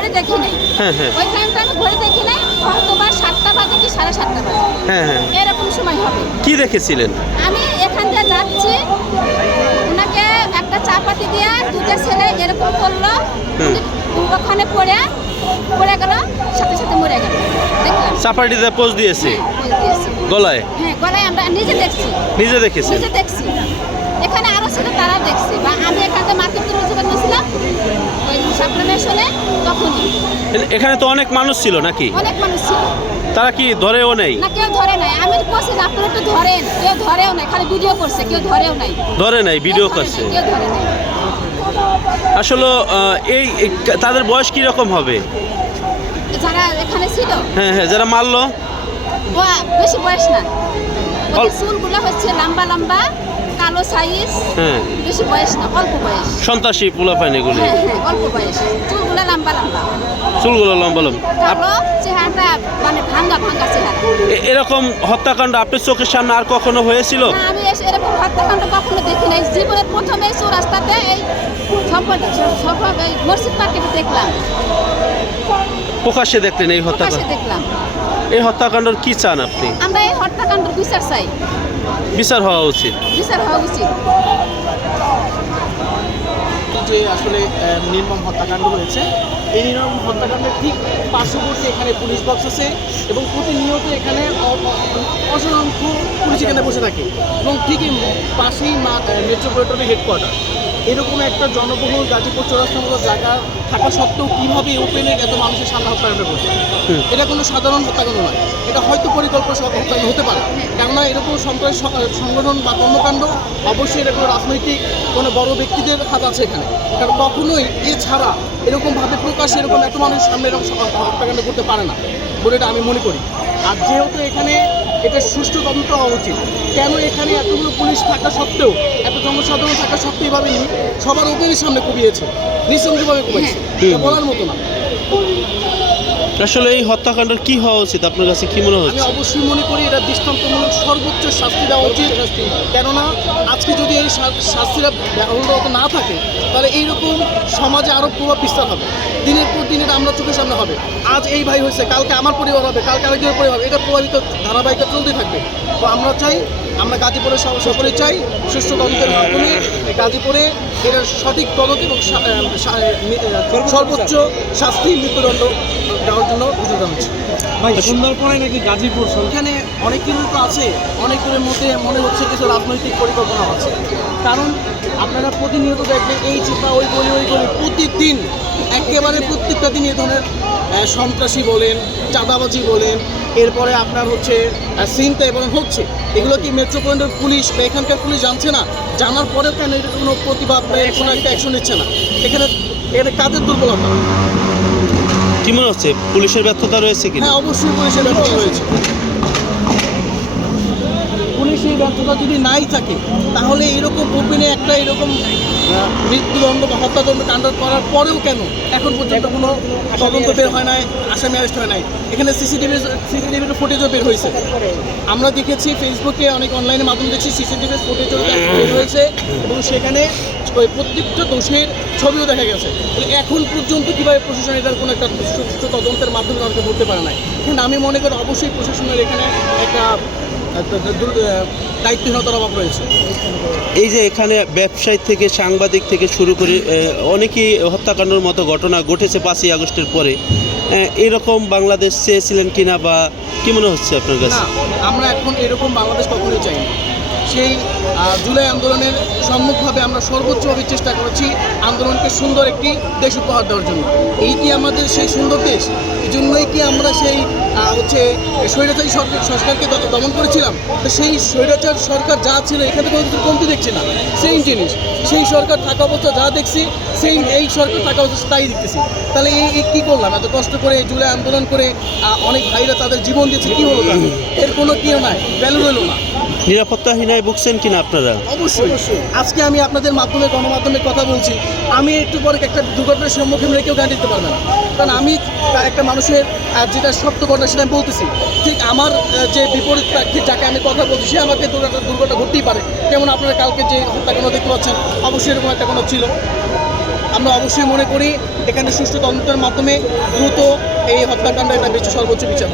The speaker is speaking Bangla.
ঘড়ি দেখি নাই। হ্যাঁ হ্যাঁ। ওই টাইমটা আমি ঘড়ি দেখি নাই হয়তো বা সাতটা বাজে কি সাড়ে সাতটা বাজে। হ্যাঁ হ্যাঁ। এরকম সময় হবে। কি দেখেছিলেন? আমি এখান দিয়ে যাচ্ছি ওনাকে একটা চাপাতি দিয়ে দুটো ছেলে এরকম করল। ওখানে পড়ে পড়ে গেল সাথে সাথে মরে গেল। দেখলাম। চাপাটিতে পোজ দিয়েছে? গলায়? হ্যাঁ গলায় আমরা নিজে দেখছি। নিজে দেখেছেন? নিজে দেখছি। এখানে আরও ছিল তারা দেখছে। বা আমি এখানে মার্কেট রুজু করতেছিলাম ওই সাপ্লামে শুনে তখনই। এখানে তো অনেক মানুষ ছিল নাকি? অনেক মানুষ ছিল। তারা কি ধরেও নেই? না কেউ ধরে নাই। আমি বলছি যে আপনারা একটু ধরেন কেউ ধরেও নাই খালি ভিডিও করছে কেউ ধরেও নাই। ধরে নাই ভিডিও করছে। কেউ ধরে নাই। আসলে এই তাদের বয়স কি রকম হবে? যারা এখানে ছিল? হ্যাঁ হ্যাঁ যারা মারলো? বেশি বয়স না। চুলগুলো হচ্ছে লম্বা লম্বা। কালো সাইজ হ্যাঁ। বেশি বয়স না অল্প বয়স। সন্ত্রাসী পোলাপাইন এগুলি। হ্যাঁ হ্যাঁ অল্প বয়স। চুলগুলো লম্বা লম্বা। চুলগুলো লম্বা লম্বা। কালো চেহারাটা মানে ভাঙ্গা ভাঙ্গা চেহারা। এরকম হত্যাকাণ্ড আপনার চোখের সামনে আর কখনো হয়েছিল? না আমি এস- এরকম হত্যাকাণ্ড কখনো দেখি নাই। জীবনের প্রথম এই রাস্তাতে এই মসজিদ মার্কেটে দেখলাম। প্রকাশ্যে দেখলেন এই প্রকাশ্যে হত্যাকাণ্ড? দেখলাম। এই হত্যাকাণ্ডর কি চান আপনি? আমরা এই হত্যাকাণ্ডের বিচার চাই। বিচার হওয়া উচিত। বিচার হওয়া উচিত। যে আসলে নির্মম হত্যাকাণ্ড হয়েছে এই নির্মম হত্যাকাণ্ডের ঠিক পার্শ্ববর্তী এখানে পুলিশ বক্স আছে এবং প্রতিনিয়ত এখানে অসংখ্য পুলিশ এখানে বসে থাকে এবং ঠিকই পাশেই মেট্রোপলিটনের হেডকোয়ার্টার এরকম একটা জনবহুল গাজীপুর চৌরাস্তার জায়গা থাকা সত্ত্বেও কীভাবে ওপেনে এত মানুষের সামনে হত্যাকাণ্ড করছে? এটা কোনো সাধারণ হত্যাকাণ্ড নয়। এটা হয়তো পরিকল্পনা সহ হত্যাকাণ্ড হতে পারে। কেননা এরকম সন্ত্রাস সংগঠন বা কর্মকাণ্ড অবশ্যই এটা কোনো রাজনৈতিক কোনো বড় ব্যক্তিদের হাত আছে এখানে। কারণ কখনোই এছাড়া এরকমভাবে প্রকাশ্যে এরকম এত মানুষ সামনে এরকম হত্যাকাণ্ড করতে পারে না। বলে এটা আমি মনে করি। আর যেহেতু এখানে এটা সুষ্ঠু তদন্ত হওয়া উচিত কেন এখানে এতগুলো পুলিশ থাকা সত্ত্বেও এত জনসাধারণ থাকা সত্ত্বেও এভাবে নিয়ে সবার ওপেনের সামনে কুবিয়েছে নিঃসন্দেহভাবে কুবিয়েছে বলার মতো না। আসলে এই হত্যাকাণ্ডের কি হওয়া উচিত? আপনার কাছে কি মনে আমি হচ্ছে অবশ্যই মনে করি এটা দৃষ্টান্তমূলক সর্বোচ্চ শাস্তি দেওয়া উচিত। কেননা আজকে যদি এই শাস্তিটা ব্যাহত না থাকে তাহলে এইরকম সমাজে আরও প্রভাব বিস্তার হবে। দিনের পর দিন এটা আমরা চোখের সামনে হবে। আজ এই ভাই হয়েছে কালকে আমার পরিবার হবে কালকে আরেকজনের পরিবার হবে। এটা প্রভাবিত ধারাবাহিকতা চলতেই থাকবে। তো আমরা চাই আমরা গাজীপুরে সব- সকলে চাই সুষ্ঠু তদন্তের মাধ্যমে গাজীপুরে এটার সঠিক তদন্ত এবং সর্বোচ্চ শাস্তি মৃত্যুদণ্ড দেওয়ার জন্য বুঝে হচ্ছে ভাই সুন্দরবনে নাকি গাজীপুর এখানে অনেক কিছু তো আছে। অনেকগুলোর মধ্যে মনে হচ্ছে কিছু রাজনৈতিক পরিকল্পনা আছে। কারণ আপনারা প্রতিনিয়ত দেখবেন এই চিপা ওই গলি ওই গলি প্রতিদিন একেবারে প্রত্যেকটা দিন এ ধরনের সন্ত্রাসী বলেন চাঁদাবাজি বলেন এরপরে আপনার হচ্ছে সিনটা এবং হচ্ছে। এগুলো কি মেট্রোপলিটন পুলিশ বা এখানকার পুলিশ জানছে না? জানার পরেও কেন এর কোনো প্রতিবাদ বা এর কোনো একটা অ্যাকশন নিচ্ছে না? এখানে এর কাদের দুর্বলতা? কি মনে হচ্ছে? পুলিশের ব্যর্থতা রয়েছে কিনা? হ্যাঁ অবশ্যই পুলিশের ব্যর্থতা রয়েছে। পুলিশের যদি নাই থাকে, তাহলে এরকম ওপেনে একটা এরকম মৃত্যুদণ্ড বা হত্যাদণ্ড কাণ্ড করার পরেও কেন? এখন পর্যন্ত কোনো তদন্ত বের হয় নাই, আসামি অ্যারেস্ট হয় নাই। এখানে সিসিটিভি সিসিটিভির ফুটেজও বের হয়েছে। আমরা দেখেছি ফেসবুকে অনেক অনলাইনের মাধ্যমে দেখছি সিসিটিভি ফুটেজও বের হয়েছে এবং সেখানে ওই প্রত্যেকটা দোষের ছবিও দেখা গেছে। এখন পর্যন্ত কীভাবে প্রশাসন এটার কোনো একটা সুষ্ঠু তদন্তের মাধ্যমে তাদেরকে ধরতে পারে না কিন্তু আমি মনে করি অবশ্যই প্রশাসনের এখানে একটা দায়িত্বহীনতার অভাব রয়েছে। এই যে এখানে ব্যবসায়ী থেকে সাংবাদিক থেকে শুরু করে অনেকেই হত্যাকাণ্ডের মতো ঘটনা ঘটেছে পাঁচই আগস্টের পরে। এরকম বাংলাদেশ চেয়েছিলেন কিনা বা কি মনে হচ্ছে আপনার কাছে? আমরা এখন এরকম বাংলাদেশ কখনোই চাই না সেই জুলাই আন্দোলনের সম্মুখভাবে আমরা সর্বোচ্চভাবে চেষ্টা করেছি আন্দোলনকে সুন্দর একটি দেশ উপহার দেওয়ার জন্য। এই কি আমাদের সেই সুন্দর দেশ? এই জন্যই কি আমরা সেই হচ্ছে স্বৈরাচারী সরকার, সরকারকে দমন করেছিলাম? তো সেই স্বৈরাচার সরকার যা ছিল এখানে কোনো কিছু কমতি দেখছি না। সেম জিনিস। সেই সরকার থাকা অবস্থা যা দেখছি সেই এই সরকার থাকা অবস্থা তাই দেখতেছি। তাহলে এই কী করলাম? এত কষ্ট করে জুলাই আন্দোলন করে অনেক ভাইরা তাদের জীবন দিয়েছে, কী হলো এর কোনো কেউ নাই ভ্যালু রইল না। নিরাপত্তাহীনায় ভুগছেন কিনা আপনারা? অবশ্যই। আজকে আমি আপনাদের মাধ্যমে গণমাধ্যমে কথা বলছি। আমি একটু পরে একটা দুর্ঘটনার সম্মুখীন হলে কেউ গান দিতে পারবে না। কারণ আমি একটা মানুষের যেটা সত্য ঘটনা সেটা আমি বলতেছি। ঠিক আমার যে বিপরীত প্রার্থী যাকে আমি কথা বলছি সে আমাকে দুর্ঘটনা দুর্ঘটনা ঘটতেই পারে। যেমন আপনারা কালকে যে হত্যাকাণ্ড দেখতে পাচ্ছেন অবশ্যই এরকম একটা কোনো ছিল। আমরা অবশ্যই মনে করি এখানে সুষ্ঠু তদন্তের মাধ্যমে দ্রুত এই হত্যাকাণ্ড একটা বেশি সর্বোচ্চ বিচার।